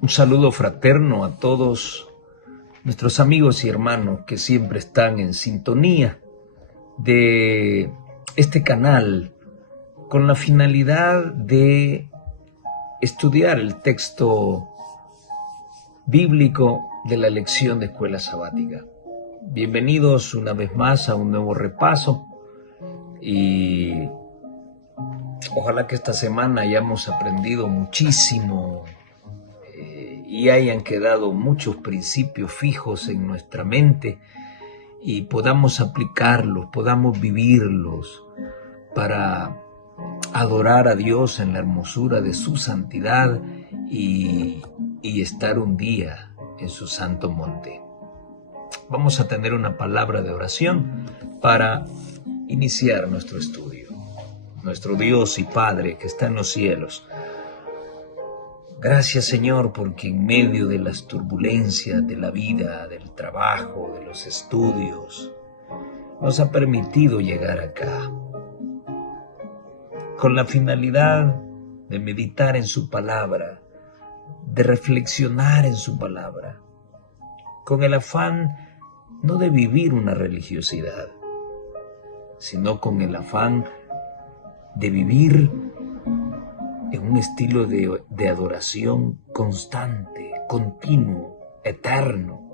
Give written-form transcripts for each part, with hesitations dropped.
Un saludo fraterno a todos nuestros amigos y hermanos que siempre están en sintonía de este canal con la finalidad de estudiar el texto bíblico de la lección de escuela sabática. Bienvenidos una vez más a un nuevo repaso y ojalá que esta semana hayamos aprendido muchísimo y hayan quedado muchos principios fijos en nuestra mente y podamos aplicarlos, podamos vivirlos para adorar a Dios en la hermosura de su santidad y estar un día en su santo monte. Vamos a tener una palabra de oración para iniciar nuestro estudio. Nuestro Dios y Padre que está en los cielos, gracias, Señor, porque en medio de las turbulencias de la vida, del trabajo, de los estudios, nos ha permitido llegar acá con la finalidad de meditar en su palabra, de reflexionar en su palabra, con el afán no de vivir una religiosidad, sino con el afán de vivir en un estilo de adoración constante, continuo, eterno.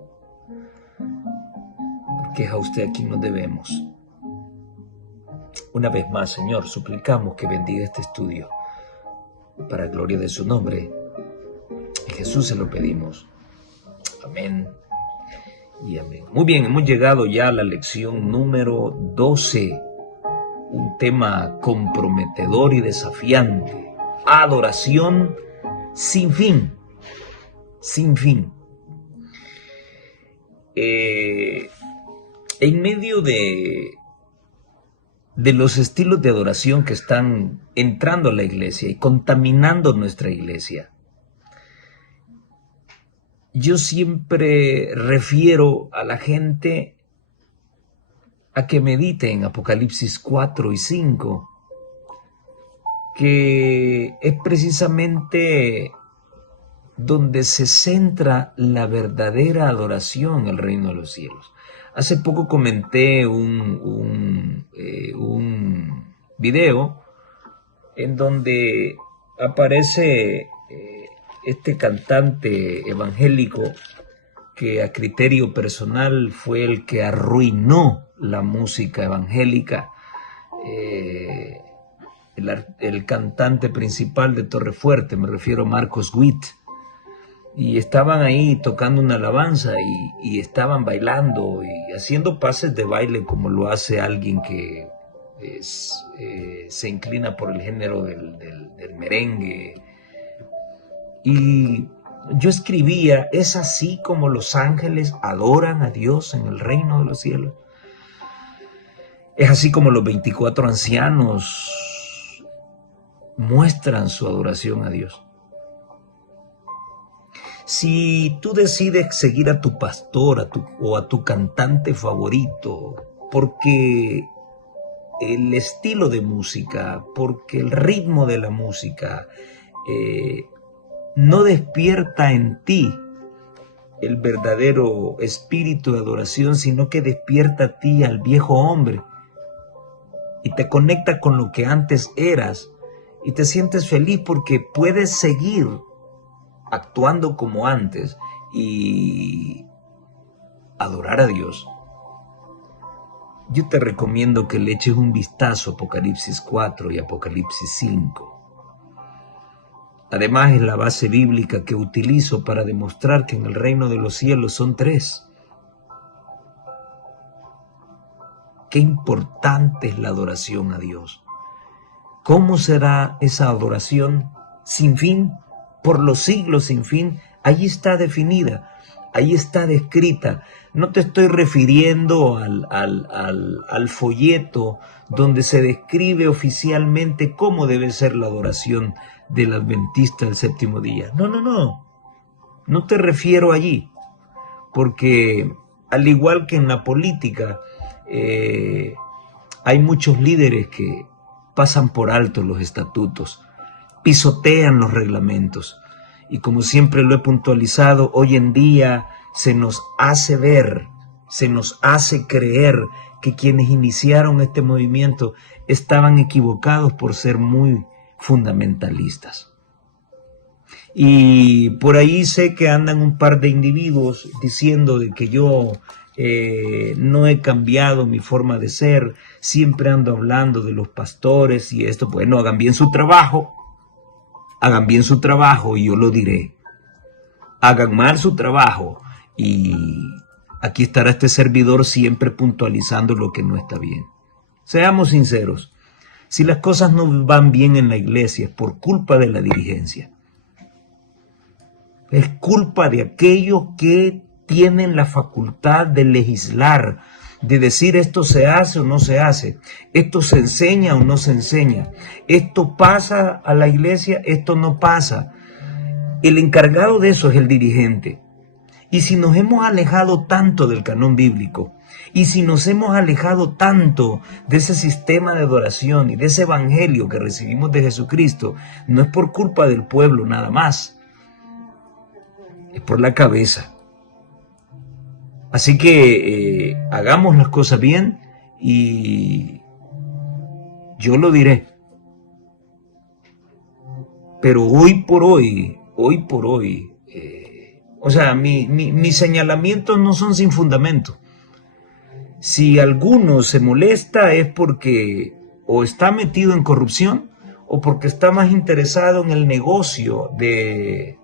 Porque a usted aquí nos debemos. Una vez más, Señor, suplicamos que bendiga este estudio para gloria de su nombre. En Jesús se lo pedimos. Amén y amén. Muy bien, hemos llegado ya a la lección número 12. Un tema comprometedor y desafiante. Adoración sin fin. Sin fin. En medio de los estilos de adoración que están entrando a la iglesia y contaminando nuestra iglesia, yo siempre refiero a la gente a que medite en Apocalipsis 4 y 5, que es precisamente donde se centra la verdadera adoración en el reino de los cielos. Hace poco comenté un video en donde aparece este cantante evangélico que a criterio personal fue el que arruinó la música evangélica, el cantante principal de Torrefuerte, me refiero a Marcos Witt, y estaban ahí tocando una alabanza y estaban bailando y haciendo pases de baile como lo hace alguien que se inclina por el género del merengue. Y yo escribía, ¿es así como los ángeles adoran a Dios en el reino de los cielos? Es así como los 24 ancianos muestran su adoración a Dios. Si tú decides seguir a tu pastor o a tu cantante favorito, porque el estilo de música, porque el ritmo de la música no despierta en ti el verdadero espíritu de adoración, sino que despierta a ti al viejo hombre y te conecta con lo que antes eras y te sientes feliz porque puedes seguir actuando como antes y adorar a Dios. Yo te recomiendo que le eches un vistazo a Apocalipsis 4 y Apocalipsis 5. Además, es la base bíblica que utilizo para demostrar que en el reino de los cielos son 3. Qué importante es la adoración a Dios. ¿Cómo será esa adoración sin fin? Por los siglos sin fin. Allí está definida, ahí está descrita. No te estoy refiriendo al folleto donde se describe oficialmente cómo debe ser la adoración del adventista del séptimo día. No te refiero allí, porque al igual que en la política, hay muchos líderes que pasan por alto los estatutos, pisotean los reglamentos Y como siempre lo he puntualizado, hoy en día se nos hace ver, se nos hace creer que quienes iniciaron este movimiento estaban equivocados por ser muy fundamentalistas. Y por ahí sé que andan un par de individuos diciendo de que yo no he cambiado mi forma de ser, siempre ando hablando de los pastores y esto. Bueno, hagan bien su trabajo y yo lo diré. Hagan mal su trabajo y aquí estará este servidor siempre puntualizando lo que no está bien. Seamos sinceros, si las cosas no van bien en la iglesia es por culpa de la dirigencia. Es culpa de aquellos que tienen la facultad de legislar, de decir esto se hace o no se hace, esto se enseña o no se enseña, esto pasa a la iglesia, esto no pasa. El encargado de eso es el dirigente. Y si nos hemos alejado tanto del canon bíblico, y si nos hemos alejado tanto de ese sistema de adoración y de ese evangelio que recibimos de Jesucristo, no es por culpa del pueblo nada más, es por la cabeza. Así que hagamos las cosas bien y yo lo diré. Pero hoy por hoy, mis señalamientos no son sin fundamento. Si alguno se molesta es porque o está metido en corrupción o porque está más interesado en el negocio de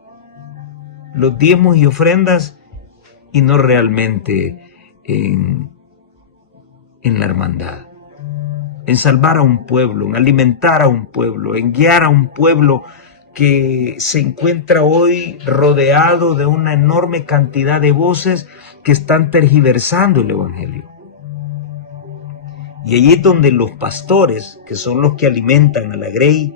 los diezmos y ofrendas y no realmente en la hermandad, en salvar a un pueblo, en alimentar a un pueblo, en guiar a un pueblo que se encuentra hoy rodeado de una enorme cantidad de voces que están tergiversando el evangelio. Y allí es donde los pastores, que son los que alimentan a la grey,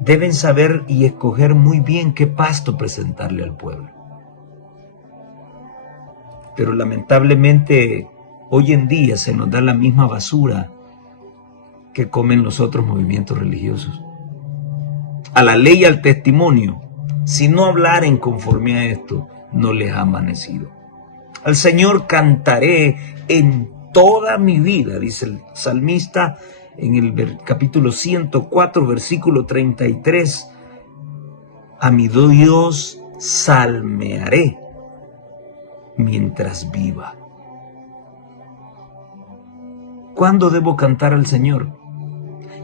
deben saber y escoger muy bien qué pasto presentarle al pueblo. Pero lamentablemente hoy en día se nos da la misma basura que comen los otros movimientos religiosos. A la ley y al testimonio, si no hablaren conforme a esto, no les ha amanecido. Al Señor cantaré en toda mi vida, dice el salmista en el capítulo 104, versículo 33. A mi Dios salmearé mientras viva. ¿Cuándo debo cantar al Señor?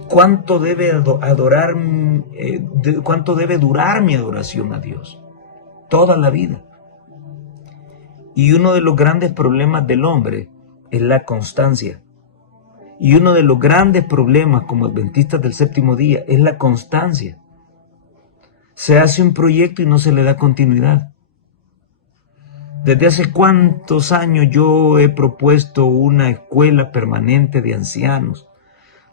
¿Cuánto debe durar mi adoración a Dios? Toda la vida. Y uno de los grandes problemas del hombre es la constancia. Y uno de los grandes problemas como adventistas del séptimo día es la constancia. Se hace un proyecto y no se le da continuidad. Desde hace cuántos años yo he propuesto una escuela permanente de ancianos,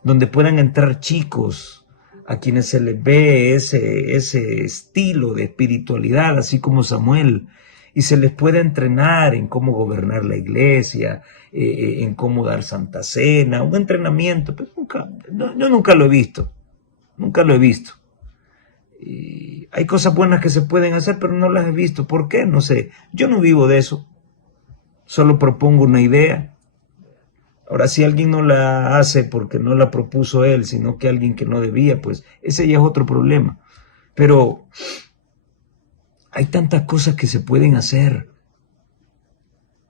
donde puedan entrar chicos a quienes se les ve ese estilo de espiritualidad, así como Samuel, y se les puede entrenar en cómo gobernar la iglesia, en cómo dar Santa Cena, un entrenamiento. Pues yo nunca lo he visto, Y hay cosas buenas que se pueden hacer, pero no las he visto. ¿Por qué? No sé. Yo no vivo de eso. Solo propongo una idea. Ahora, si alguien no la hace porque no la propuso él, sino que alguien que no debía, pues ese ya es otro problema. Pero hay tantas cosas que se pueden hacer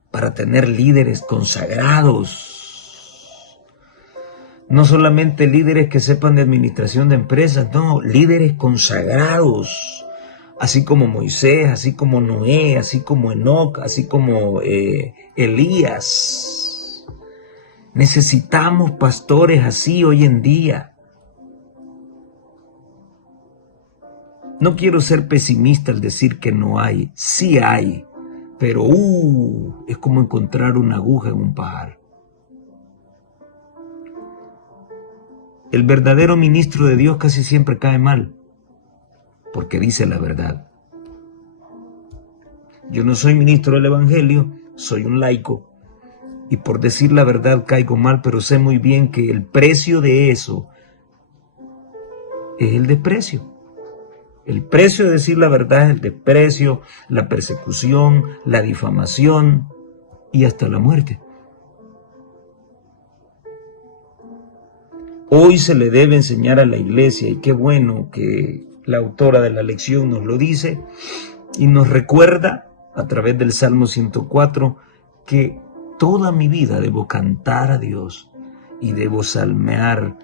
para tener líderes consagrados. No solamente líderes que sepan de administración de empresas, no, líderes consagrados, así como Moisés, así como Noé, así como Enoc, así como Elías. Necesitamos pastores así hoy en día. No quiero ser pesimista al decir que no hay, sí hay, pero es como encontrar una aguja en un pajar. El verdadero ministro de Dios casi siempre cae mal, porque dice la verdad. Yo no soy ministro del Evangelio, soy un laico, y por decir la verdad caigo mal, pero sé muy bien que el precio de eso es el desprecio. El precio de decir la verdad es el desprecio, la persecución, la difamación y hasta la muerte. Hoy se le debe enseñar a la iglesia, y qué bueno que la autora de la lección nos lo dice y nos recuerda a través del Salmo 104 que toda mi vida debo cantar a Dios y debo salmear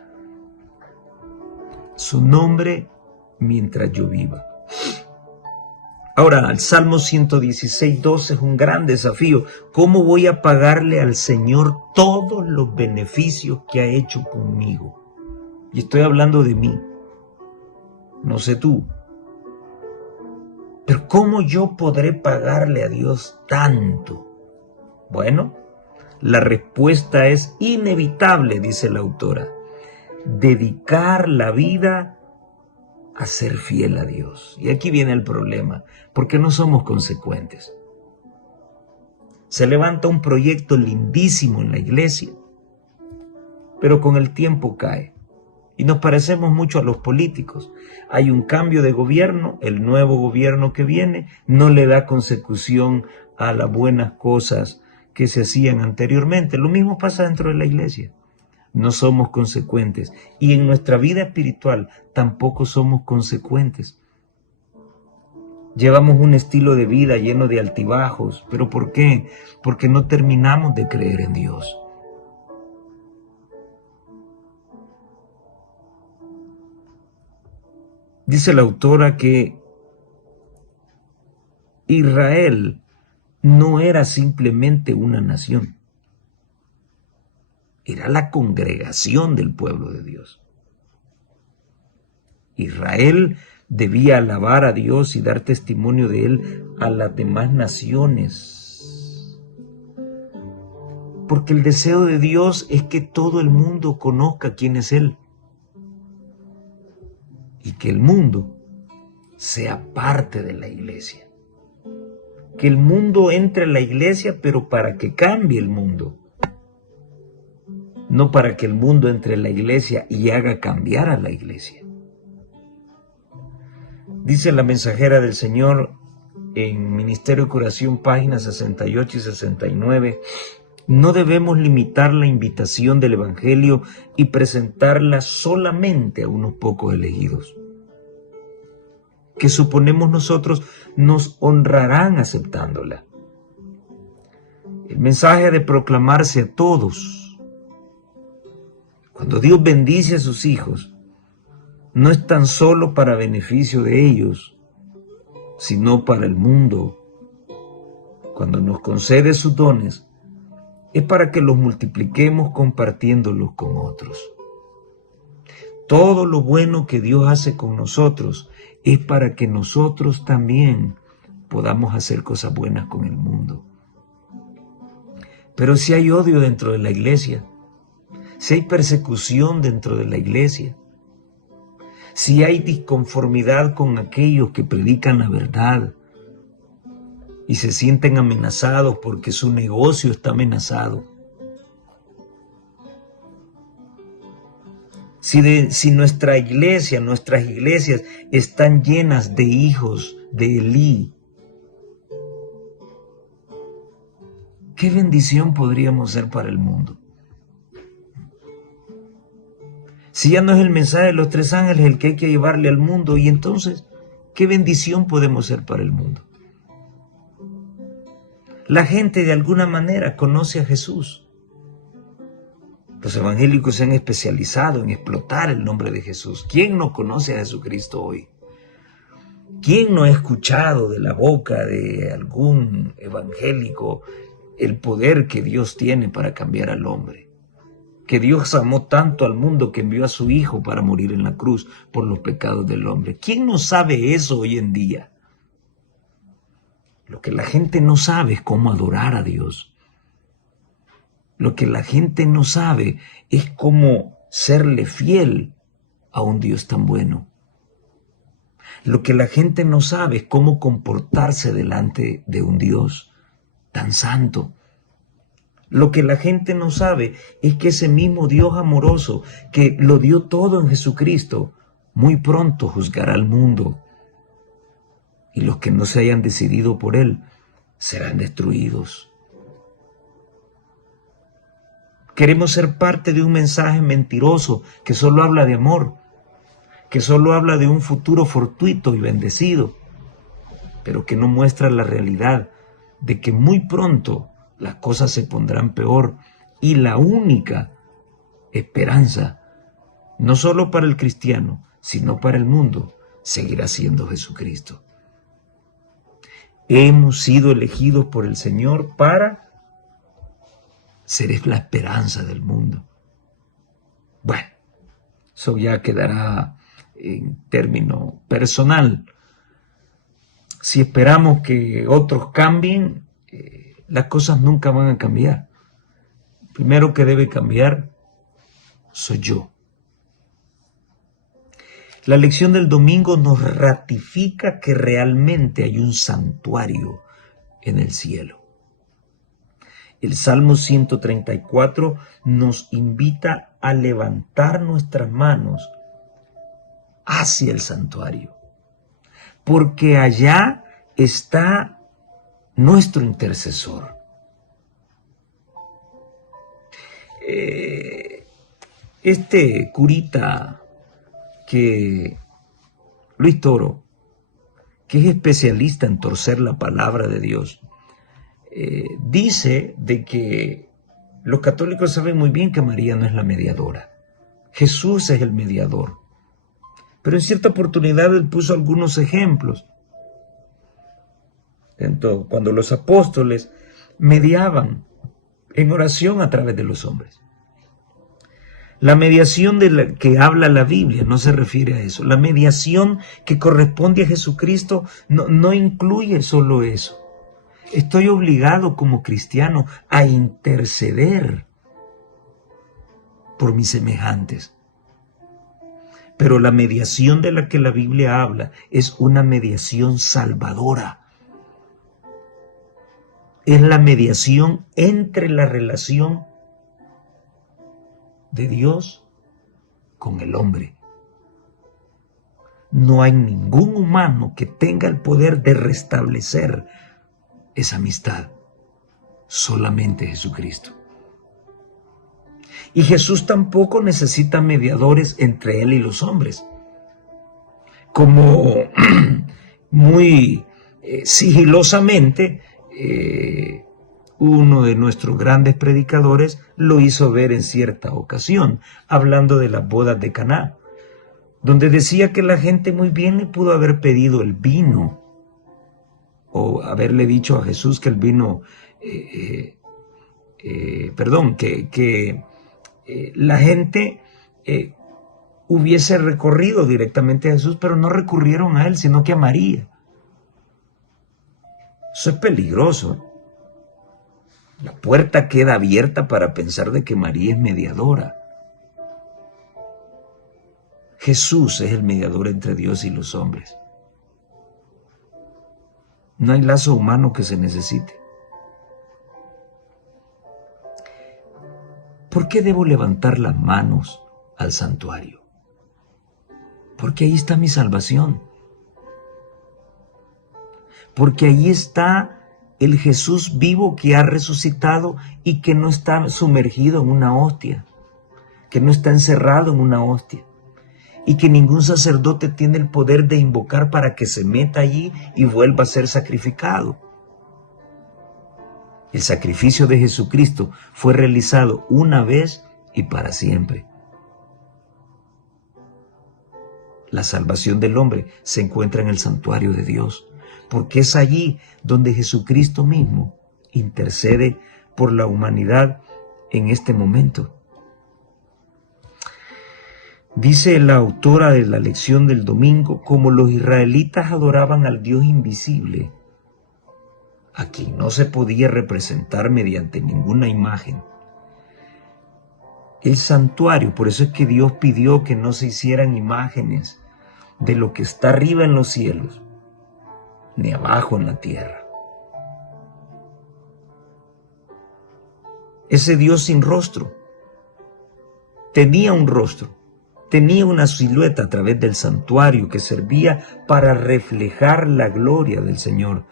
su nombre mientras yo viva. Ahora, el Salmo 116:12 es un gran desafío. ¿Cómo voy a pagarle al Señor todos los beneficios que ha hecho conmigo? Y estoy hablando de mí. No sé tú. Pero ¿cómo yo podré pagarle a Dios tanto? Bueno, la respuesta es inevitable, dice la autora. Dedicar la vida a ser fiel a Dios. Y aquí viene el problema, porque no somos consecuentes. Se levanta un proyecto lindísimo en la iglesia, pero con el tiempo cae. Y nos parecemos mucho a los políticos. Hay un cambio de gobierno, el nuevo gobierno que viene no le da consecución a las buenas cosas que se hacían anteriormente. Lo mismo pasa dentro de la iglesia. No somos consecuentes. Y en nuestra vida espiritual tampoco somos consecuentes. Llevamos un estilo de vida lleno de altibajos. ¿Pero por qué? Porque no terminamos de creer en Dios. Dice la autora que Israel no era simplemente una nación. Era la congregación del pueblo de Dios. Israel debía alabar a Dios y dar testimonio de Él a las demás naciones. Porque el deseo de Dios es que todo el mundo conozca quién es Él. Y que el mundo sea parte de la iglesia. Que el mundo entre a la iglesia, pero para que cambie el mundo. No para que el mundo entre a la iglesia y haga cambiar a la iglesia. Dice la mensajera del Señor en Ministerio de Curación, páginas 68 y 69, no debemos limitar la invitación del Evangelio y presentarla solamente a unos pocos elegidos, que suponemos nosotros nos honrarán aceptándola. El mensaje ha de proclamarse a todos. Cuando Dios bendice a sus hijos, no es tan solo para beneficio de ellos, sino para el mundo. Cuando nos concede sus dones, es para que los multipliquemos compartiéndolos con otros. Todo lo bueno que Dios hace con nosotros es para que nosotros también podamos hacer cosas buenas con el mundo. Pero si hay odio dentro de la iglesia, si hay persecución dentro de la iglesia, si hay disconformidad con aquellos que predican la verdad y se sienten amenazados porque su negocio está amenazado, si nuestra iglesia, nuestras iglesias están llenas de hijos de Elí, ¿qué bendición podríamos ser para el mundo? Si ya no es el mensaje de los 3 ángeles el que hay que llevarle al mundo, y entonces, ¿qué bendición podemos ser para el mundo? La gente de alguna manera conoce a Jesús. Los evangélicos se han especializado en explotar el nombre de Jesús. ¿Quién no conoce a Jesucristo hoy? ¿Quién no ha escuchado de la boca de algún evangélico el poder que Dios tiene para cambiar al hombre? Que Dios amó tanto al mundo que envió a su Hijo para morir en la cruz por los pecados del hombre. ¿Quién no sabe eso hoy en día? Lo que la gente no sabe es cómo adorar a Dios. Lo que la gente no sabe es cómo serle fiel a un Dios tan bueno. Lo que la gente no sabe es cómo comportarse delante de un Dios tan santo. Lo que la gente no sabe es que ese mismo Dios amoroso que lo dio todo en Jesucristo, muy pronto juzgará al mundo y los que no se hayan decidido por Él serán destruidos. Queremos ser parte de un mensaje mentiroso que solo habla de amor, que solo habla de un futuro fortuito y bendecido, pero que no muestra la realidad de que muy pronto las cosas se pondrán peor y la única esperanza, no solo para el cristiano, sino para el mundo, seguirá siendo Jesucristo. Hemos sido elegidos por el Señor para ser la esperanza del mundo. Bueno, eso ya quedará en término personal. Si esperamos que otros cambien, las cosas nunca van a cambiar. Primero que debe cambiar soy yo. La lección del domingo nos ratifica que realmente hay un santuario en el cielo. El Salmo 134 nos invita a levantar nuestras manos hacia el santuario, porque allá está nuestro intercesor. Este curita Luis Toro, que es especialista en torcer la palabra de Dios, dice de que los católicos saben muy bien que María no es la mediadora. Jesús es el mediador. Pero en cierta oportunidad él puso algunos ejemplos. Entonces, cuando los apóstoles mediaban en oración a través de los hombres. La mediación de la que habla la Biblia no se refiere a eso. La mediación que corresponde a Jesucristo no incluye solo eso. Estoy obligado como cristiano a interceder por mis semejantes. Pero la mediación de la que la Biblia habla es una mediación salvadora. Es la mediación entre la relación de Dios con el hombre. No hay ningún humano que tenga el poder de restablecer esa amistad. Solamente Jesucristo. Y Jesús tampoco necesita mediadores entre Él y los hombres. Como muy sigilosamente, uno de nuestros grandes predicadores lo hizo ver en cierta ocasión, hablando de las bodas de Caná, donde decía que la gente muy bien le pudo haber pedido el vino, o haberle dicho a Jesús que el vino, que la gente hubiese recorrido directamente a Jesús, pero no recurrieron a Él, sino que a María. Eso es peligroso. La puerta queda abierta para pensar de que María es mediadora. Jesús es el mediador entre Dios y los hombres. No hay lazo humano que se necesite. ¿Por qué debo levantar las manos al santuario? Porque ahí está mi salvación. Porque ahí está el Jesús vivo que ha resucitado y que no está sumergido en una hostia, que no está encerrado en una hostia, y que ningún sacerdote tiene el poder de invocar para que se meta allí y vuelva a ser sacrificado. El sacrificio de Jesucristo fue realizado una vez y para siempre. La salvación del hombre se encuentra en el santuario de Dios, porque es allí donde Jesucristo mismo intercede por la humanidad en este momento. Dice la autora de la lección del domingo, como los israelitas adoraban al Dios invisible, a quien no se podía representar mediante ninguna imagen. El santuario, por eso es que Dios pidió que no se hicieran imágenes de lo que está arriba en los cielos, ni abajo en la tierra. Ese Dios sin rostro tenía un rostro, tenía una silueta a través del santuario que servía para reflejar la gloria del Señor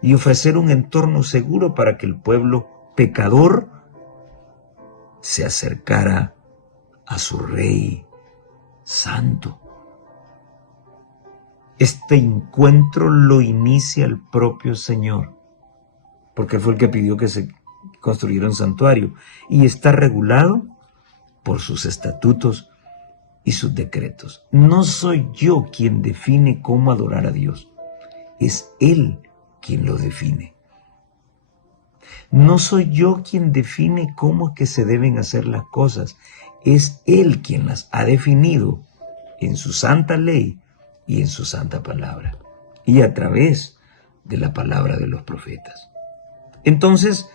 y ofrecer un entorno seguro para que el pueblo pecador se acercara a su Rey Santo. Este encuentro lo inicia el propio Señor, porque fue el que pidió que se construyera un santuario, y está regulado por sus estatutos y sus decretos. No soy yo quien define cómo adorar a Dios, es Él quien lo define. No soy yo quien define cómo es que se deben hacer las cosas, es Él quien las ha definido en su santa ley y en su santa palabra, y a través de la palabra de los profetas. Entonces,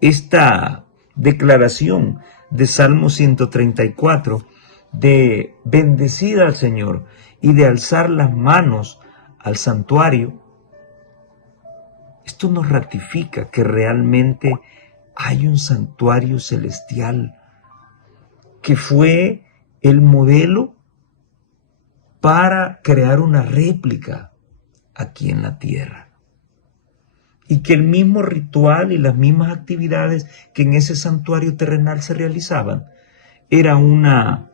esta declaración de Salmo 134, de bendecir al Señor y de alzar las manos al santuario, esto nos ratifica que realmente hay un santuario celestial que fue el modelo para crear una réplica aquí en la tierra. Y que el mismo ritual y las mismas actividades que en ese santuario terrenal se realizaban era una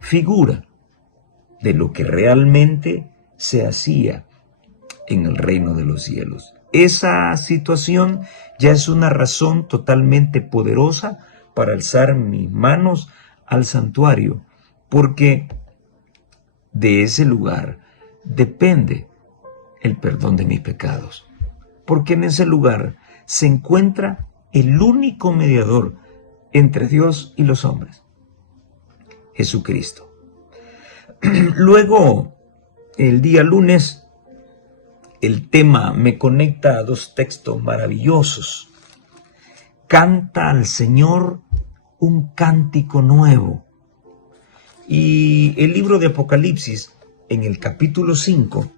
figura de lo que realmente se hacía en el reino de los cielos. Esa situación ya es una razón totalmente poderosa para alzar mis manos al santuario, porque de ese lugar depende el perdón de mis pecados. Porque en ese lugar se encuentra el único mediador entre Dios y los hombres, Jesucristo. Luego, el día lunes, el tema me conecta a dos textos maravillosos. Canta al Señor un cántico nuevo. Y el libro de Apocalipsis, en el capítulo 5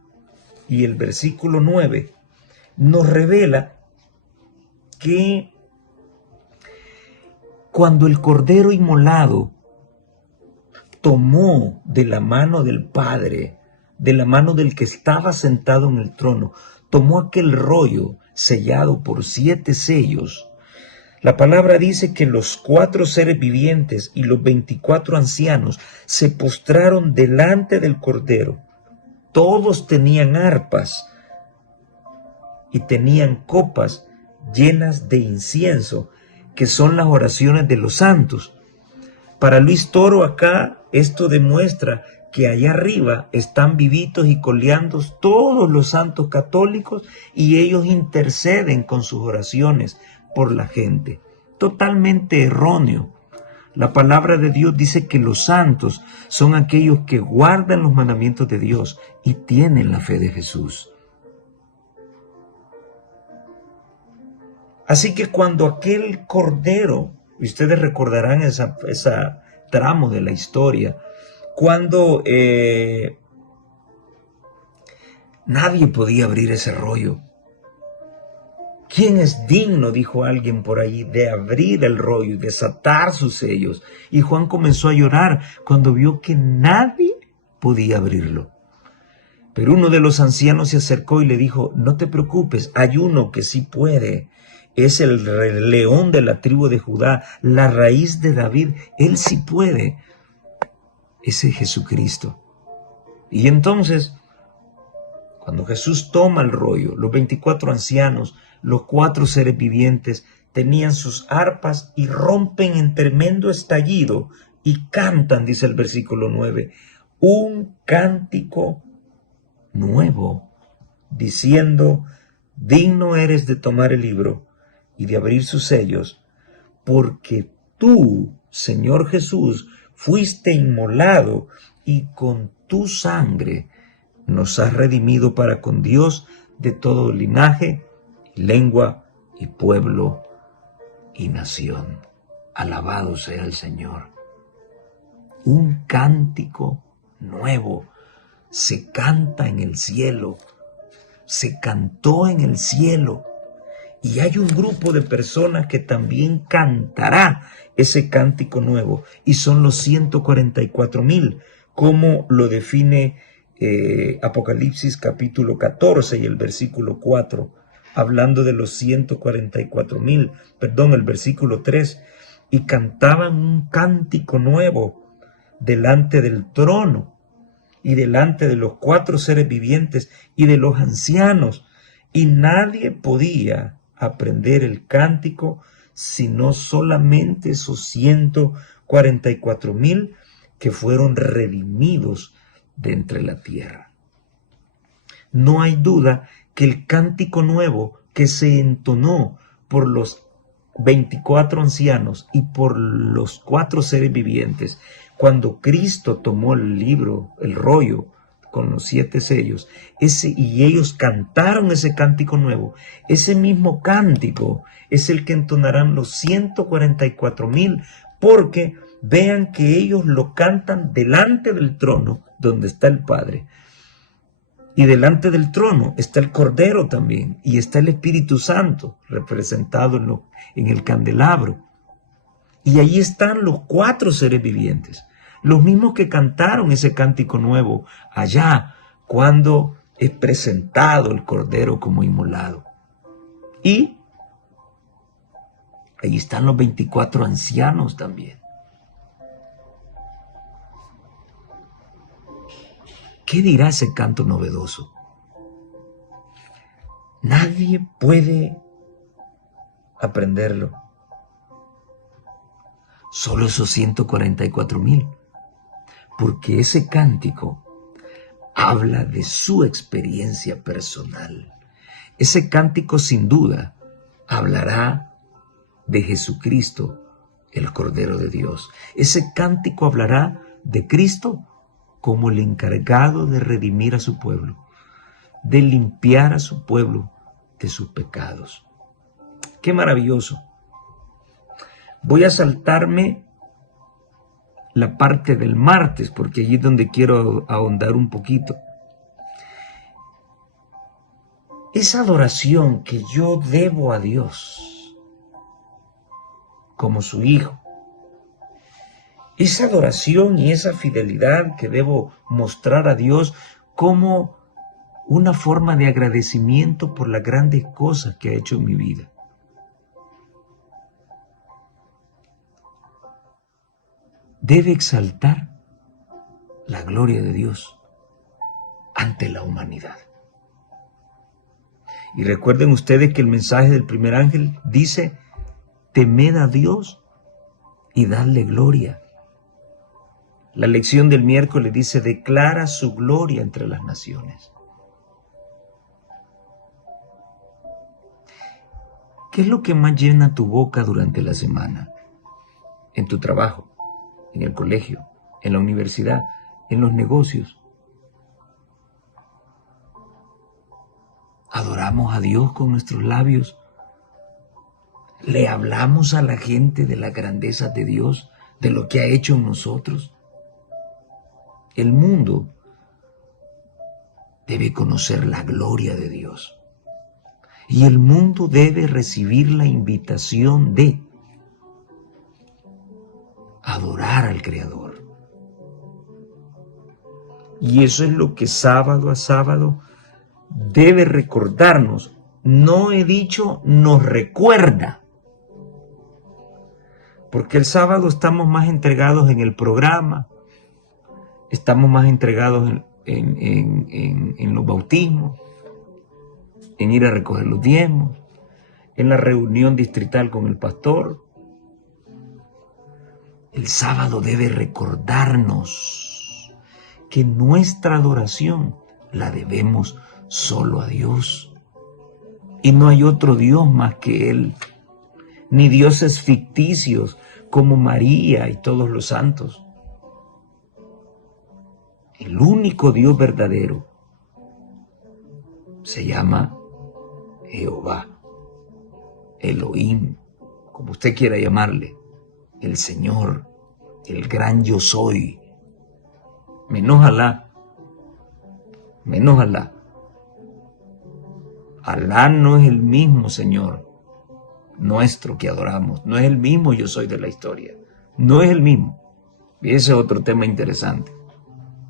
y el versículo 9, nos revela que cuando el Cordero inmolado tomó de la mano del Padre, de la mano del que estaba sentado en el trono, tomó aquel rollo sellado por 7 sellos, la palabra dice que los 4 seres vivientes y los 24 ancianos se postraron delante del Cordero. Todos tenían arpas y tenían copas llenas de incienso, que son las oraciones de los santos. Para Luis Toro, acá esto demuestra que allá arriba están vivitos y coleando todos los santos católicos, y ellos interceden con sus oraciones por la gente. Totalmente erróneo. La palabra de Dios dice que los santos son aquellos que guardan los mandamientos de Dios y tienen la fe de Jesús. Así que cuando aquel cordero, y ustedes recordarán esa tramo de la historia, cuando nadie podía abrir ese rollo. ¿Quién es digno, dijo alguien por ahí, de abrir el rollo y desatar sus sellos? Y Juan comenzó a llorar cuando vio que nadie podía abrirlo. Pero uno de los ancianos se acercó y le dijo: no te preocupes, hay uno que sí puede. Es el león de la tribu de Judá, la raíz de David. Él sí puede. Ese es Jesucristo. Y entonces, cuando Jesús toma el rollo, los 24 ancianos, los 4 seres vivientes, tenían sus arpas y rompen en tremendo estallido y cantan, dice el versículo 9, un cántico nuevo, diciendo: digno eres de tomar el libro y de abrir sus sellos, porque tú, Señor Jesús, fuiste inmolado y con tu sangre nos has redimido para con Dios de todo linaje, lengua y pueblo y nación. Alabado sea el Señor. Un cántico nuevo se canta en el cielo, se cantó en el cielo, Y hay un grupo de personas que también cantará ese cántico nuevo, y son los 144,000, como lo define Apocalipsis capítulo 14 y el versículo 4, hablando de los 144,000, el versículo 3, y cantaban un cántico nuevo delante del trono y delante de los 4 seres vivientes y de los ancianos, y nadie podía aprender el cántico sino solamente esos 144,000 que fueron redimidos de entre la tierra. No hay duda que el cántico nuevo que se entonó por los 24 ancianos y por los 4 seres vivientes, cuando Cristo tomó el libro, el rollo, con los 7 sellos, y ellos cantaron ese cántico nuevo, ese mismo cántico es el que entonarán los 144,000, porque vean que ellos lo cantan delante del trono donde está el Padre. Y delante del trono está el Cordero también, y está el Espíritu Santo representado en el candelabro. Y ahí están los 4 seres vivientes, los mismos que cantaron ese cántico nuevo allá cuando es presentado el Cordero como inmolado. Y ahí están los 24 ancianos también. ¿Qué dirá ese canto novedoso? Nadie puede aprenderlo. Solo esos 144,000. Porque ese cántico habla de su experiencia personal. Ese cántico sin duda hablará de Jesucristo, el Cordero de Dios. Ese cántico hablará de Cristo como el encargado de redimir a su pueblo, de limpiar a su pueblo de sus pecados. ¡Qué maravilloso! Voy a saltarme la parte del martes, porque allí es donde quiero ahondar un poquito. Esa adoración que yo debo a Dios como su hijo, esa adoración y esa fidelidad que debo mostrar a Dios como una forma de agradecimiento por las grandes cosas que ha hecho en mi vida. Debe exaltar la gloria de Dios ante la humanidad. Y recuerden ustedes que el mensaje del primer ángel dice: temed a Dios y dadle gloria. La lección del miércoles dice: declara su gloria entre las naciones. ¿Qué es lo que más llena tu boca durante la semana? En tu trabajo, en el colegio, en la universidad, en los negocios. Adoramos a Dios con nuestros labios. Le hablamos a la gente de la grandeza de Dios, de lo que ha hecho en nosotros. El mundo debe conocer la gloria de Dios. Y el mundo debe recibir la invitación de adorar al Creador. Y eso es lo que sábado a sábado debe recordarnos. No he dicho nos recuerda, porque el sábado estamos más entregados en el programa, estamos más entregados en los bautismos, en ir a recoger los diezmos, en la reunión distrital con el pastor. El sábado debe recordarnos que nuestra adoración la debemos solo a Dios. Y no hay otro Dios más que Él, ni dioses ficticios como María y todos los santos. El único Dios verdadero se llama Jehová, Elohim, como usted quiera llamarle, el Señor, el gran yo soy. Menos Alá. Alá no es el mismo Señor nuestro que adoramos. No es el mismo yo soy de la historia. No es el mismo. Y ese es otro tema interesante.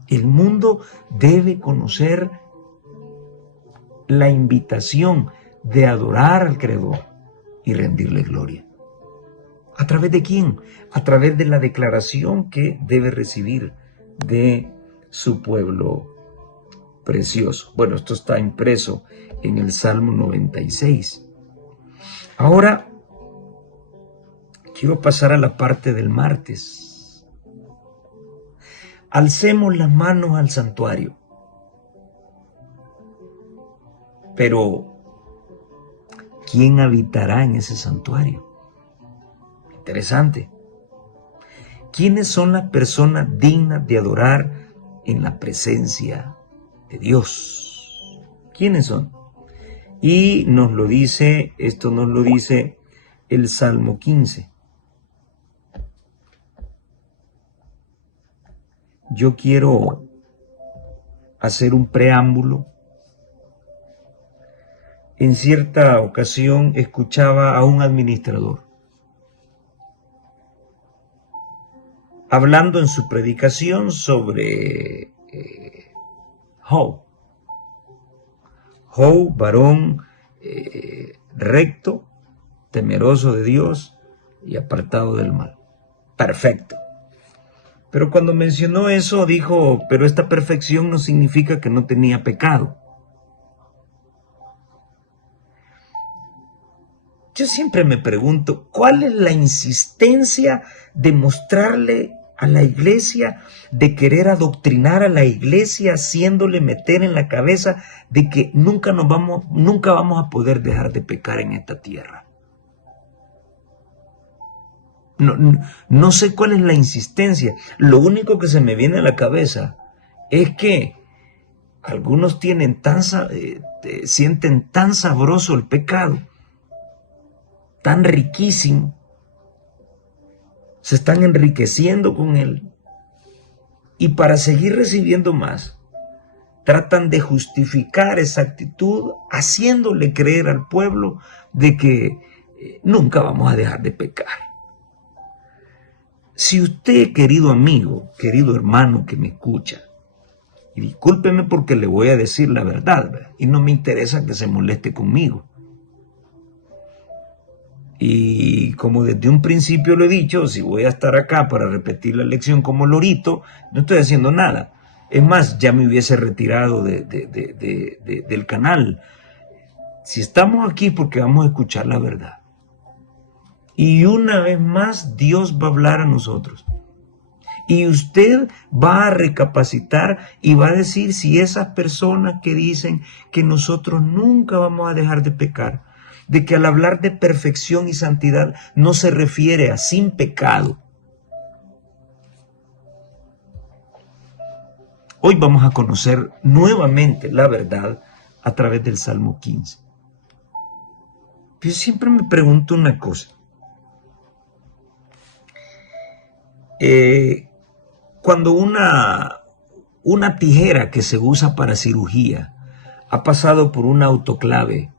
El mundo debe conocer la invitación de adorar al Creador y rendirle gloria. ¿A través de quién? A través de la declaración que debe recibir de su pueblo precioso. Bueno, esto está impreso en el Salmo 96. Ahora, quiero pasar a la parte del martes. Alcemos las manos al santuario. Pero, ¿quién habitará en ese santuario? Interesante. ¿Quiénes son las personas dignas de adorar en la presencia de Dios? ¿Quiénes son? Y nos lo dice, esto nos lo dice el Salmo 15. Yo quiero hacer un preámbulo. En cierta ocasión escuchaba a un administrador hablando en su predicación sobre Job. Job, varón recto, temeroso de Dios y apartado del mal. Perfecto. Pero cuando mencionó eso dijo, pero esta perfección no significa que no tenía pecado. Yo siempre me pregunto, ¿cuál es la insistencia de mostrarle a la iglesia, de querer adoctrinar a la iglesia, haciéndole meter en la cabeza de que nunca vamos a poder dejar de pecar en esta tierra? No sé cuál es la insistencia. Lo único que se me viene a la cabeza es que algunos sienten tan sabroso el pecado, tan riquísimo, se están enriqueciendo con él, y para seguir recibiendo más, tratan de justificar esa actitud haciéndole creer al pueblo de que nunca vamos a dejar de pecar. Si usted, querido amigo, querido hermano que me escucha, y discúlpeme porque le voy a decir la verdad, ¿verdad? Y no me interesa que se moleste conmigo. Y como desde un principio lo he dicho, si voy a estar acá para repetir la lección como lorito, no estoy haciendo nada. Es más, ya me hubiese retirado del canal. Si estamos aquí porque vamos a escuchar la verdad. Y una vez más Dios va a hablar a nosotros. Y usted va a recapacitar y va a decir si esas personas que dicen que nosotros nunca vamos a dejar de pecar, de que al hablar de perfección y santidad no se refiere a sin pecado. Hoy vamos a conocer nuevamente la verdad a través del Salmo 15. Yo siempre me pregunto una cosa. Cuando una tijera que se usa para cirugía ha pasado por un autoclave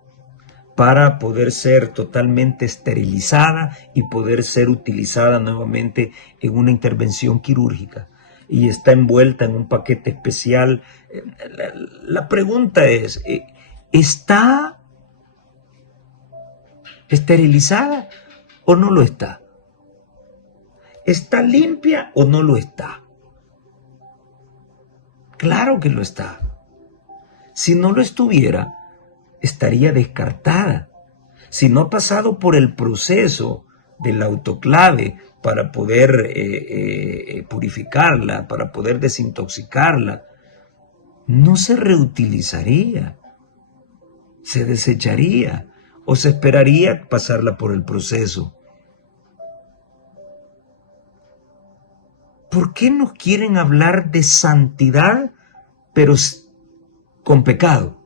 para poder ser totalmente esterilizada y poder ser utilizada nuevamente en una intervención quirúrgica, y está envuelta en un paquete especial, la pregunta es, ¿está esterilizada o no lo está? ¿Está limpia o no lo está? Claro que lo está. Si no lo estuviera, estaría descartada. Si no ha pasado por el proceso del autoclave para poder purificarla, para poder desintoxicarla, no se reutilizaría, se desecharía o se esperaría pasarla por el proceso. ¿Por qué nos quieren hablar de santidad, pero con pecado?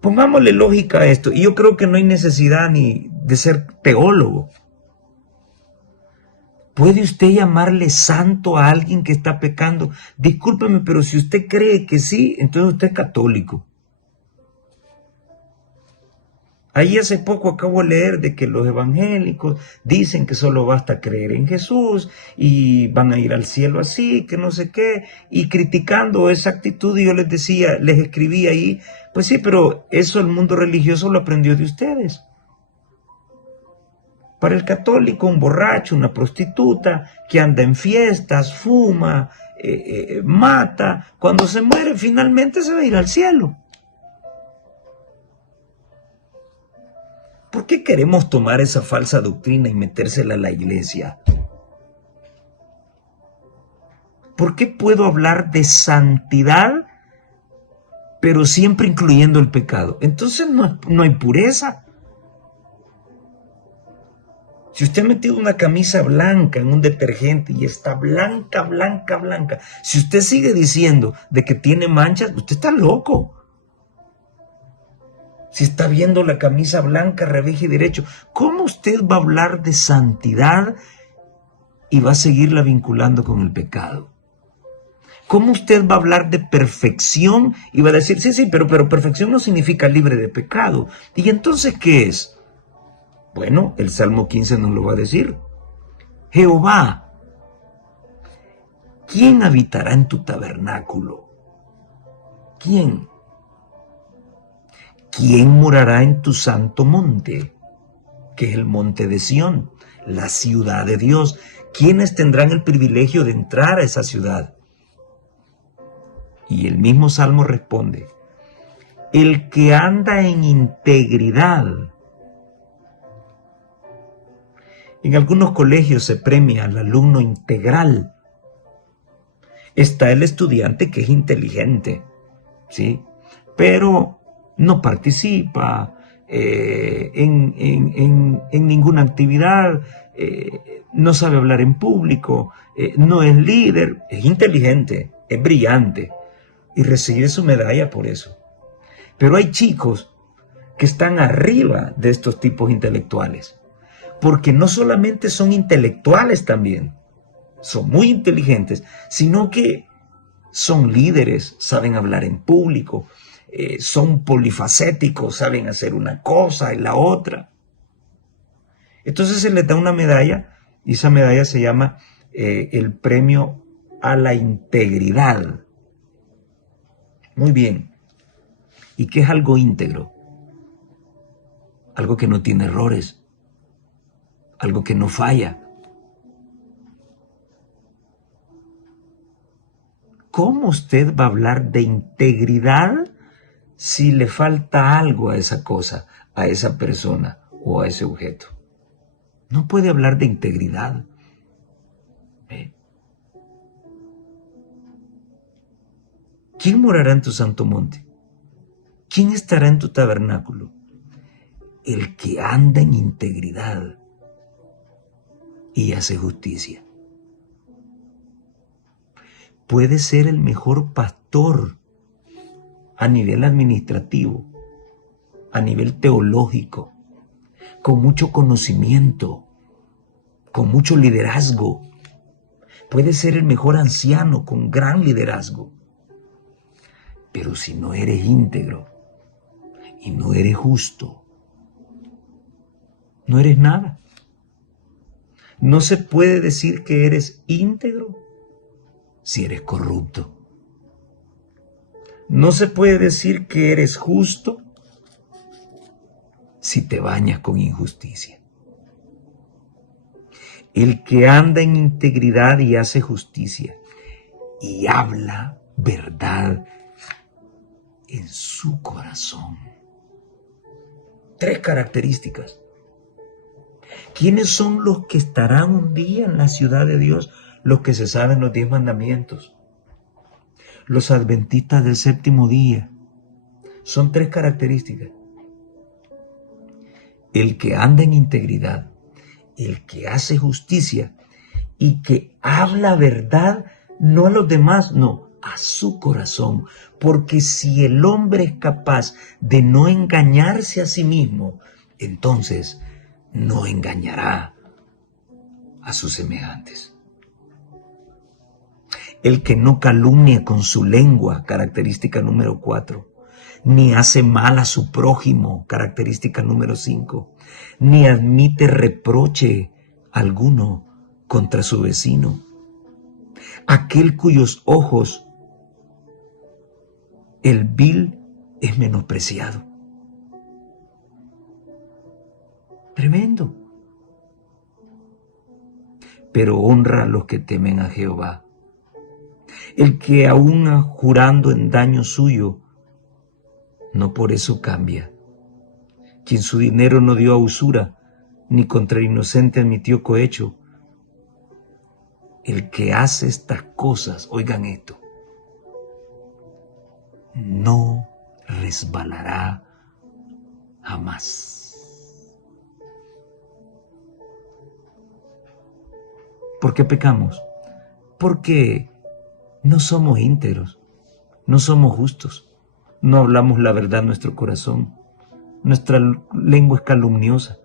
Pongámosle lógica a esto, y yo creo que no hay necesidad ni de ser teólogo. ¿Puede usted llamarle santo a alguien que está pecando? Discúlpeme, pero si usted cree que sí, entonces usted es católico. Ahí hace poco acabo de leer de que los evangélicos dicen que solo basta creer en Jesús y van a ir al cielo así, que no sé qué, y criticando esa actitud, yo les decía, les escribí ahí, pues sí, pero eso el mundo religioso lo aprendió de ustedes. Para el católico, un borracho, una prostituta que anda en fiestas, fuma, mata, cuando se muere finalmente se va a ir al cielo. ¿Por qué queremos tomar esa falsa doctrina y metérsela a la iglesia? ¿Por qué puedo hablar de santidad, pero siempre incluyendo el pecado? Entonces no hay pureza. Si usted ha metido una camisa blanca en un detergente y está blanca, blanca, blanca, si usted sigue diciendo de que tiene manchas, usted está loco. Si está viendo la camisa blanca, revés y derecho, ¿cómo usted va a hablar de santidad y va a seguirla vinculando con el pecado? ¿Cómo usted va a hablar de perfección y va a decir, sí, pero perfección no significa libre de pecado? ¿Y entonces qué es? Bueno, el Salmo 15 nos lo va a decir. Jehová, ¿quién habitará en tu tabernáculo? ¿Quién? ¿Quién morará en tu santo monte? Que es el monte de Sión, la ciudad de Dios. ¿Quiénes tendrán el privilegio de entrar a esa ciudad? Y el mismo Salmo responde, el que anda en integridad. En algunos colegios se premia al alumno integral. Está el estudiante que es inteligente, ¿sí? Pero no participa en ninguna actividad, no sabe hablar en público, no es líder, es inteligente, es brillante y recibe su medalla por eso. Pero hay chicos que están arriba de estos tipos intelectuales, porque no solamente son intelectuales también, son muy inteligentes, sino que son líderes, saben hablar en público, son polifacéticos, saben hacer una cosa y la otra. Entonces se les da una medalla y esa medalla se llama el premio a la integridad. Muy bien. ¿Y qué es algo íntegro? Algo que no tiene errores, algo que no falla. ¿Cómo usted va a hablar de integridad si le falta algo a esa cosa, a esa persona o a ese objeto? No puede hablar de integridad. ¿Quién morará en tu santo monte? ¿Quién estará en tu tabernáculo? El que anda en integridad y hace justicia. Puede ser el mejor pastor a nivel administrativo, a nivel teológico, con mucho conocimiento, con mucho liderazgo. Puede ser el mejor anciano con gran liderazgo. Pero si no eres íntegro y no eres justo, no eres nada. No se puede decir que eres íntegro si eres corrupto. No se puede decir que eres justo si te bañas con injusticia. El que anda en integridad y hace justicia y habla verdad en su corazón. 3 características. ¿Quiénes son los que estarán un día en la ciudad de Dios? Los que se saben los 10 mandamientos. Los adventistas del séptimo día. Son 3 características. El que anda en integridad, el que hace justicia y que habla verdad, no a los demás, no, a su corazón. Porque si el hombre es capaz de no engañarse a sí mismo, entonces no engañará a sus semejantes. El que no calumnia con su lengua, característica número 4, ni hace mal a su prójimo, característica número 5, ni admite reproche alguno contra su vecino. Aquel cuyos ojos el vil es menospreciado. Tremendo. Pero honra a los que temen a Jehová. El que aún jurando en daño suyo, no por eso cambia. Quien su dinero no dio a usura, ni contra el inocente admitió cohecho. El que hace estas cosas, oigan esto, no resbalará jamás. ¿Por qué pecamos? Porque no somos íntegros, no somos justos, no hablamos la verdad en nuestro corazón, nuestra lengua es calumniosa,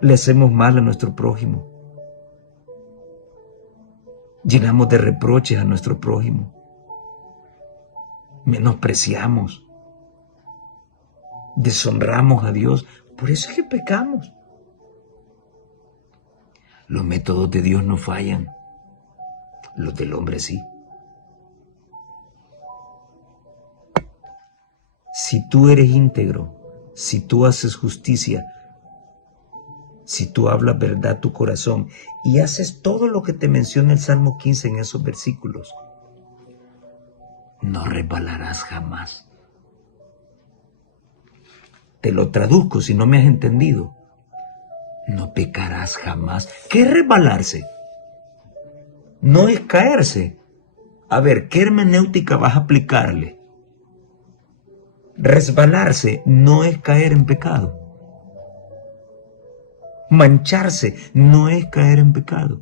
le hacemos mal a nuestro prójimo, llenamos de reproches a nuestro prójimo, menospreciamos, deshonramos a Dios, por eso es que pecamos. Los métodos de Dios no fallan, los del hombre sí. Si tú eres íntegro, si tú haces justicia, si tú hablas verdad a tu corazón y haces todo lo que te menciona el Salmo 15 en esos versículos, no resbalarás jamás. Te lo traduzco si no me has entendido. No pecarás jamás. ¿Qué es resbalarse? No es caerse. A ver, ¿qué hermenéutica vas a aplicarle? Resbalarse no es caer en pecado. Mancharse no es caer en pecado.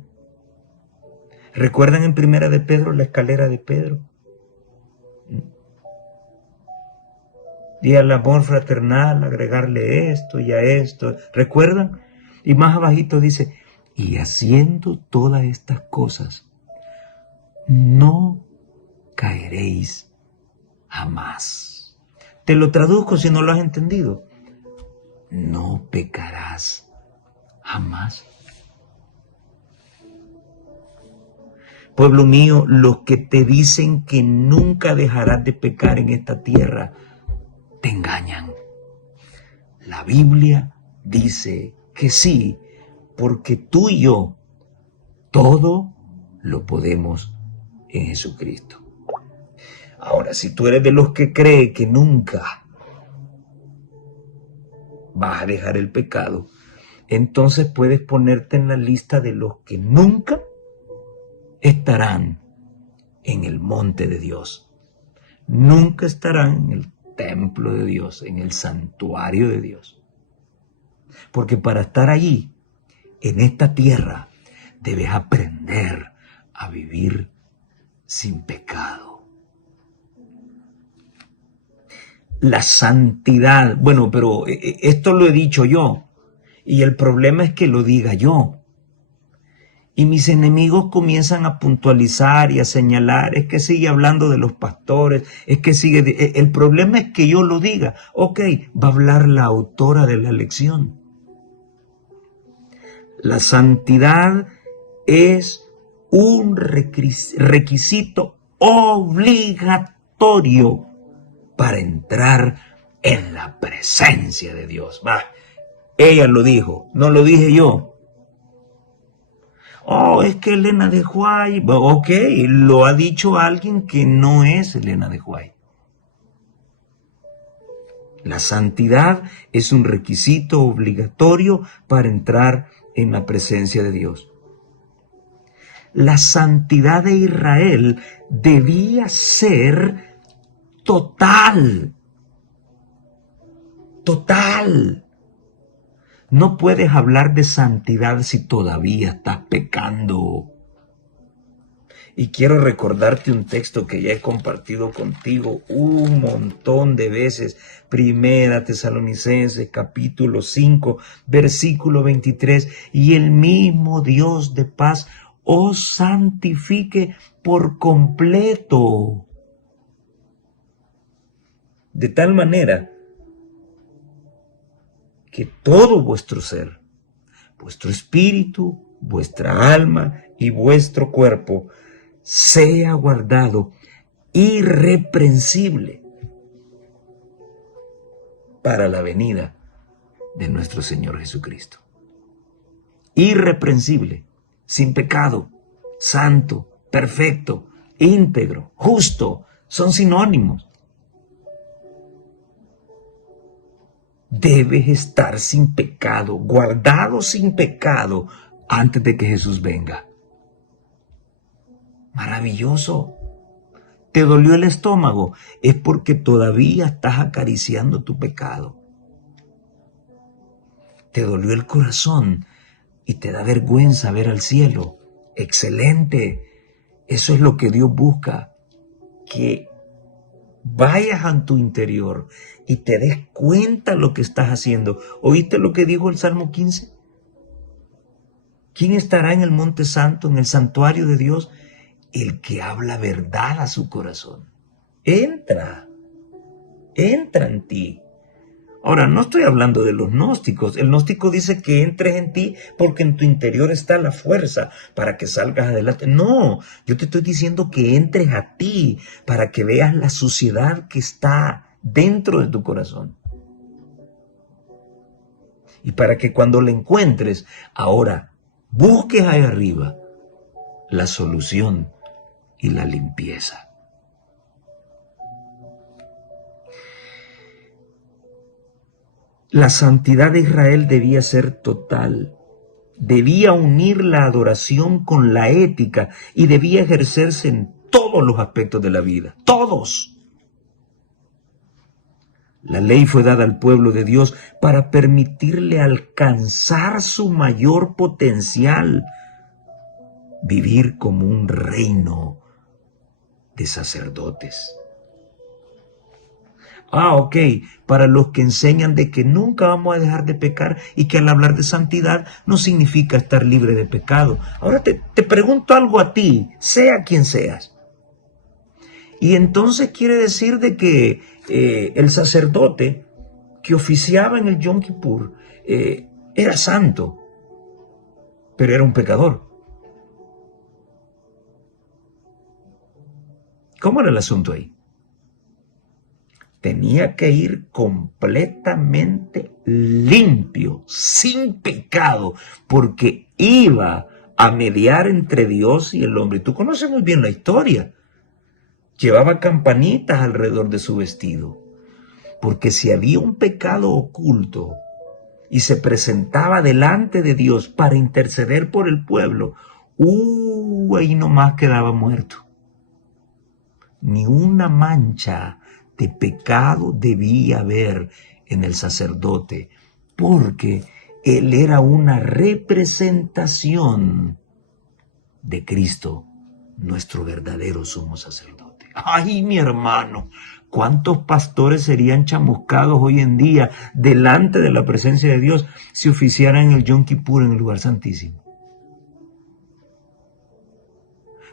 ¿Recuerdan en Primera de Pedro la escalera de Pedro? Y al amor fraternal agregarle esto y a esto. ¿Recuerdan? Y más abajito dice, y haciendo todas estas cosas, no caeréis jamás. Te lo traduzco si no lo has entendido. No pecarás jamás. Pueblo mío, los que te dicen que nunca dejarás de pecar en esta tierra, te engañan. La Biblia dice que sí, porque tú y yo todo lo podemos en Jesucristo. Ahora, si tú eres de los que cree que nunca vas a dejar el pecado, entonces puedes ponerte en la lista de los que nunca estarán en el monte de Dios. Nunca estarán en el templo de Dios, en el santuario de Dios. Porque para estar allí, en esta tierra, debes aprender a vivir sin pecado. La santidad, bueno, pero esto lo he dicho yo, y el problema es que lo diga yo. Y mis enemigos comienzan a puntualizar y a señalar, es que sigue hablando de los pastores, es que sigue, el problema es que yo lo diga. Ok, va a hablar la autora de la lección. La santidad es un requisito obligatorio para entrar en la presencia de Dios. Va, ella lo dijo, no lo dije yo. Oh, es que Elena de White, ok, lo ha dicho alguien que no es Elena de White. La santidad es un requisito obligatorio para entrar en la presencia de Dios. La santidad de Israel debía ser total. Total. No puedes hablar de santidad si todavía estás pecando. Y quiero recordarte un texto que ya he compartido contigo un montón de veces. Primera Tesalonicenses, capítulo 5, versículo 23. Y el mismo Dios de paz os santifique por completo. de tal manera que todo vuestro ser, vuestro espíritu, vuestra alma y vuestro cuerpo sea guardado irreprensible para la venida de nuestro Señor Jesucristo. Irreprensible, sin pecado, santo, perfecto, íntegro, justo, son sinónimos. Debes estar sin pecado, guardado sin pecado antes de que Jesús venga. Maravilloso. ¿Te dolió el estómago? Es porque todavía estás acariciando tu pecado. ¿Te dolió el corazón y te da vergüenza ver al cielo? Excelente. Eso es lo que Dios busca. Que vayas a tu interior y te des cuenta lo que estás haciendo. ¿Oíste lo que dijo el Salmo 15? ¿Quién estará en el monte santo, en el santuario de Dios? El que habla verdad a su corazón. Entra en ti. Ahora, no estoy hablando de los gnósticos. El gnóstico dice que entres en ti porque en tu interior está la fuerza para que salgas adelante. No, yo te estoy diciendo que entres a ti para que veas la suciedad que está dentro de tu corazón. Y para que cuando la encuentres, ahora busques ahí arriba la solución y la limpieza. La santidad de Israel debía ser total, debía unir la adoración con la ética y debía ejercerse en todos los aspectos de la vida, todos. La ley fue dada al pueblo de Dios para permitirle alcanzar su mayor potencial, vivir como un reino de sacerdotes. Ok, para los que enseñan de que nunca vamos a dejar de pecar y que al hablar de santidad no significa estar libre de pecado. Ahora te pregunto algo a ti, sea quien seas. Y entonces quiere decir de que el sacerdote que oficiaba en el Yom Kippur era santo, pero era un pecador. ¿Cómo era el asunto ahí? Tenía que ir completamente limpio, sin pecado, porque iba a mediar entre Dios y el hombre. Tú conoces muy bien la historia. Llevaba campanitas alrededor de su vestido, porque si había un pecado oculto y se presentaba delante de Dios para interceder por el pueblo, ahí nomás quedaba muerto. Ni una mancha de pecado debía haber en el sacerdote, porque él era una representación de Cristo, nuestro verdadero sumo sacerdote. ¡Ay, mi hermano! ¿Cuántos pastores serían chamuscados hoy en día delante de la presencia de Dios si oficiaran el Yom Kippur en el lugar santísimo?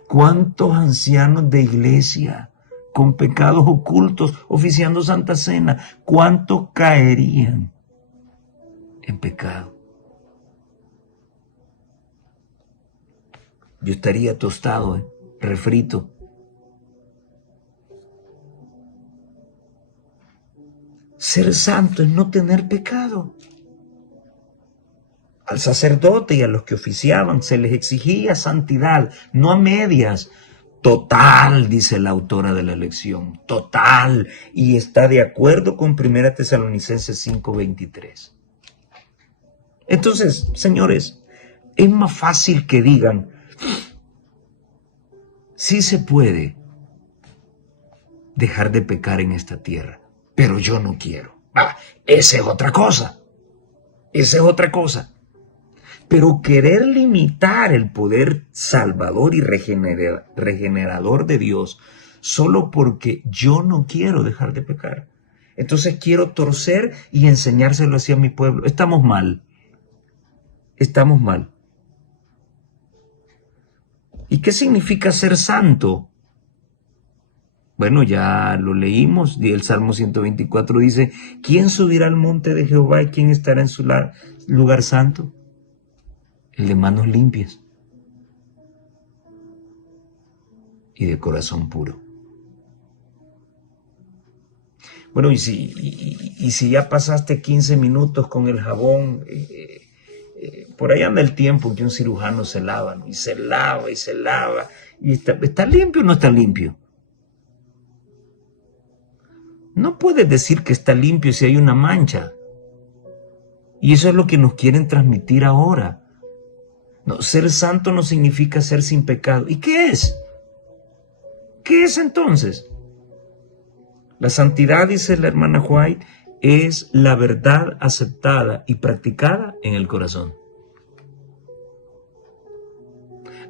¿Cuántos ancianos de iglesia con pecados ocultos oficiando Santa Cena, cuántos caerían en pecado? Yo estaría tostado, refrito. Ser santo es no tener pecado. Al sacerdote y a los que oficiaban se les exigía santidad, no a medias. Total, dice la autora de la lección, total, y está de acuerdo con 1 Tesalonicenses 5:23. Entonces, señores, es más fácil que digan, sí se puede dejar de pecar en esta tierra, pero yo no quiero. Esa es otra cosa, esa es otra cosa. Pero querer limitar el poder salvador y regenerador de Dios solo porque yo no quiero dejar de pecar. Entonces quiero torcer y enseñárselo así a mi pueblo. Estamos mal. Estamos mal. ¿Y qué significa ser santo? Bueno, ya lo leímos, y el Salmo 124 dice, ¿quién subirá al monte de Jehová y quién estará en su lugar santo? El de manos limpias y de corazón puro. Bueno, y si ya pasaste 15 minutos con el jabón, por ahí anda el tiempo en que un cirujano se lava, ¿no? Y se lava y se lava, y ¿está limpio o no está limpio? No puedes decir que está limpio si hay una mancha. Y eso es lo que nos quieren transmitir ahora. No, ser santo no significa ser sin pecado. ¿Y qué es? ¿Qué es entonces? La santidad, dice la hermana White, es la verdad aceptada y practicada en el corazón.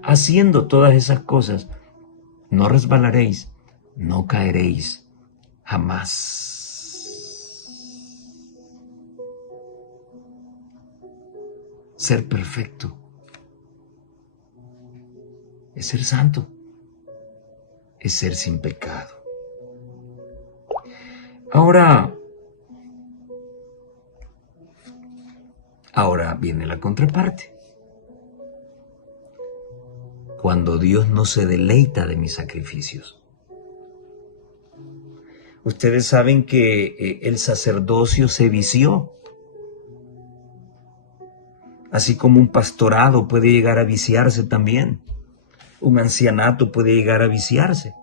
Haciendo todas esas cosas, no resbalaréis, no caeréis, jamás. Ser perfecto es ser santo, es ser sin pecado. Ahora viene la contraparte. Cuando Dios no se deleita de mis sacrificios. Ustedes saben que el sacerdocio se vició. Así como un pastorado puede llegar a viciarse también. Un ancianato puede llegar a viciarse.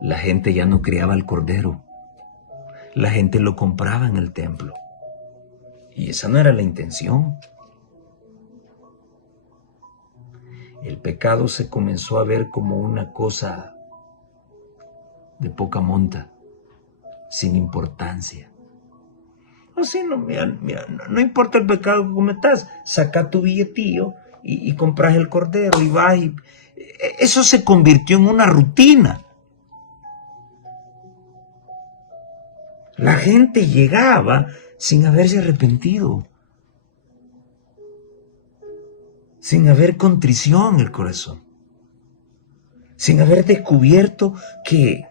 La gente ya no criaba al cordero. La gente lo compraba en el templo. Y esa no era la intención. El pecado se comenzó a ver como una cosa de poca monta, sin importancia. Así no importa el pecado que cometas, saca tu billetillo y compras el cordero y vas y... Eso se convirtió en una rutina. La gente llegaba sin haberse arrepentido, sin haber contrición en el corazón, sin haber descubierto que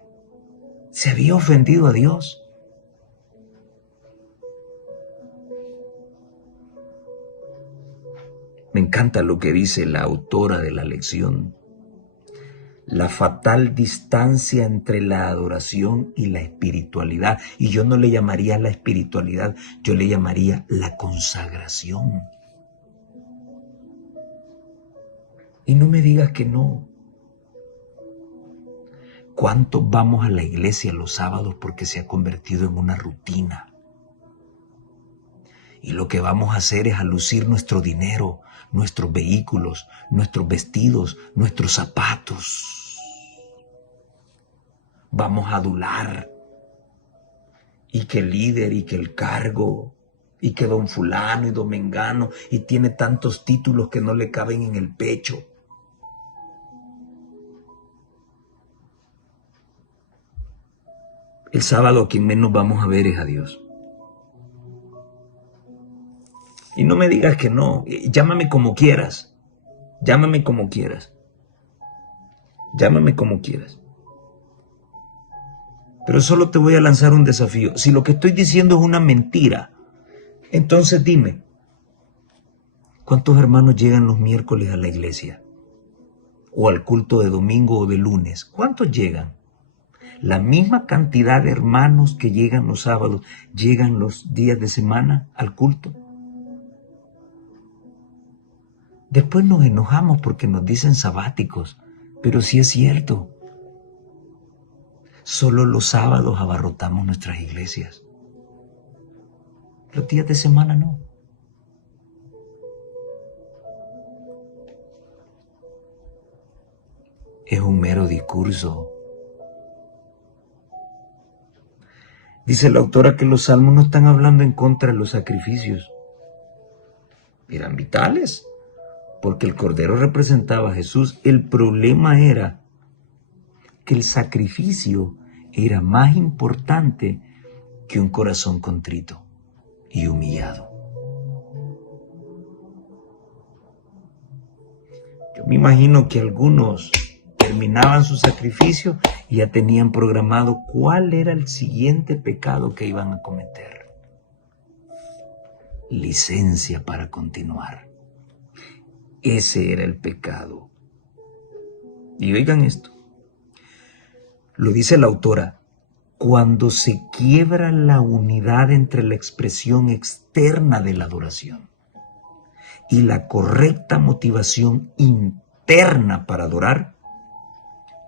se había ofendido a Dios. Me encanta lo que dice la autora de la lección. La fatal distancia entre la adoración y la espiritualidad. Y yo no le llamaría la espiritualidad, yo le llamaría la consagración. Y no me digas que no. ¿Cuánto vamos a la iglesia los sábados porque se ha convertido en una rutina? Y lo que vamos a hacer es a lucir nuestro dinero, nuestros vehículos, nuestros vestidos, nuestros zapatos. Vamos a adular. Y que el líder, y que el cargo, y que don fulano y don mengano, y tiene tantos títulos que no le caben en el pecho. El sábado a quien menos vamos a ver es a Dios. Y no me digas que no, llámame como quieras, llámame como quieras, llámame como quieras. Pero solo te voy a lanzar un desafío. Si lo que estoy diciendo es una mentira, entonces dime, ¿cuántos hermanos llegan los miércoles a la iglesia? O al culto de domingo o de lunes. ¿Cuántos llegan? La misma cantidad de hermanos que llegan los sábados, llegan los días de semana al culto. Después nos enojamos porque nos dicen sabáticos, pero sí es cierto. Solo los sábados abarrotamos nuestras iglesias. Los días de semana no. Es un mero discurso. Dice la autora que los salmos no están hablando en contra de los sacrificios. Eran vitales, porque el cordero representaba a Jesús. El problema era que el sacrificio era más importante que un corazón contrito y humillado. Yo me imagino que algunos terminaban su sacrificio y ya tenían programado cuál era el siguiente pecado que iban a cometer. Licencia para continuar. Ese era el pecado. Y oigan esto. Lo dice la autora. Cuando se quiebra la unidad entre la expresión externa de la adoración y la correcta motivación interna para adorar,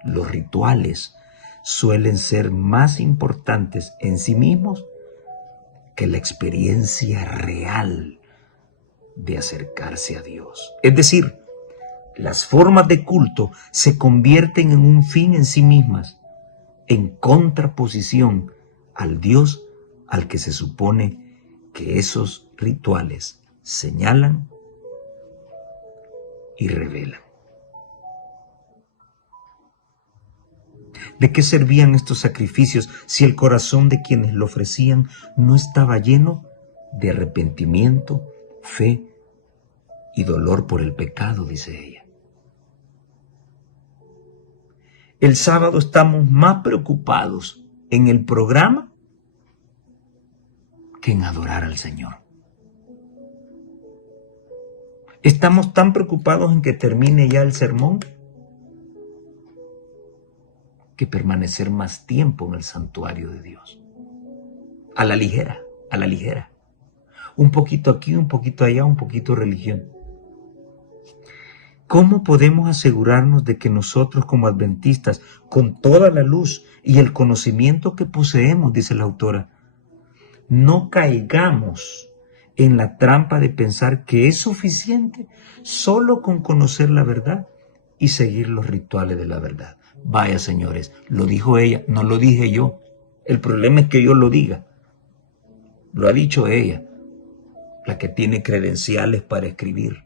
los rituales suelen ser más importantes en sí mismos que la experiencia real de acercarse a Dios. Es decir, las formas de culto se convierten en un fin en sí mismas, en contraposición al Dios al que se supone que esos rituales señalan y revelan. ¿De qué servían estos sacrificios si el corazón de quienes lo ofrecían no estaba lleno de arrepentimiento, fe y dolor por el pecado?, dice ella. El sábado estamos más preocupados en el programa que en adorar al Señor. Estamos tan preocupados en que termine ya el sermón que permanecer más tiempo en el santuario de Dios. A la ligera, a la ligera. Un poquito aquí, un poquito allá, un poquito religión. ¿Cómo podemos asegurarnos de que nosotros como adventistas, con toda la luz y el conocimiento que poseemos, dice la autora, no caigamos en la trampa de pensar que es suficiente solo con conocer la verdad y seguir los rituales de la verdad? Vaya, señores, lo dijo ella, no lo dije yo. El problema es que yo lo diga. Lo ha dicho ella, la que tiene credenciales para escribir.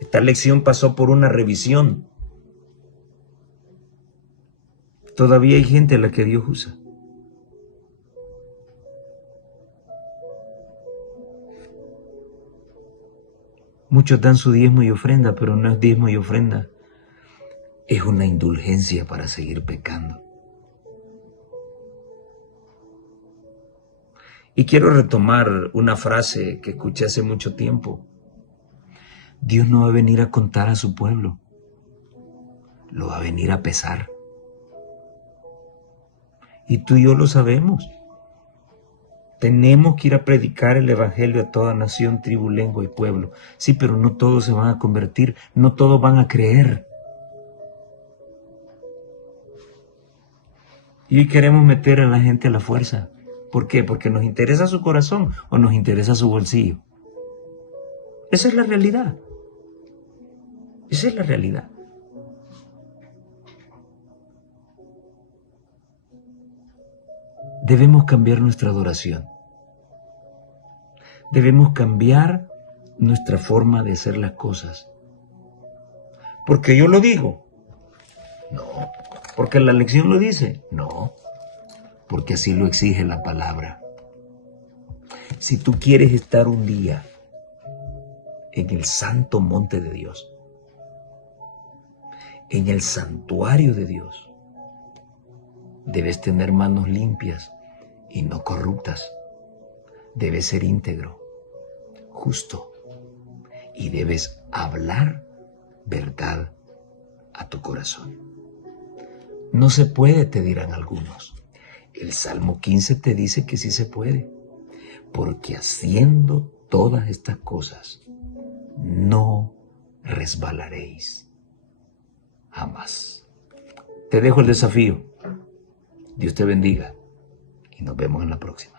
Esta lección pasó por una revisión. Todavía hay gente a la que Dios usa. Muchos dan su diezmo y ofrenda, pero no es diezmo y ofrenda. Es una indulgencia para seguir pecando. Y quiero retomar una frase que escuché hace mucho tiempo. Dios no va a venir a contar a su pueblo, lo va a venir a pesar. Y tú y yo lo sabemos. Tenemos que ir a predicar el evangelio a toda nación, tribu, lengua y pueblo. Sí, pero no todos se van a convertir, no todos van a creer. Y hoy queremos meter a la gente a la fuerza. ¿Por qué? Porque nos interesa su corazón o nos interesa su bolsillo. Esa es la realidad. Esa es la realidad. Debemos cambiar nuestra adoración. Debemos cambiar nuestra forma de hacer las cosas. ¿Porque yo lo digo? No. ¿Porque la lección lo dice? No. Porque así lo exige la palabra. Si tú quieres estar un día en el santo monte de Dios, en el santuario de Dios, debes tener manos limpias y no corruptas. Debes ser íntegro, justo, y debes hablar verdad a tu corazón. No se puede, te dirán algunos. El Salmo 15 te dice que sí se puede, porque haciendo todas estas cosas, no resbalaréis jamás. Te dejo el desafío. Dios te bendiga y nos vemos en la próxima.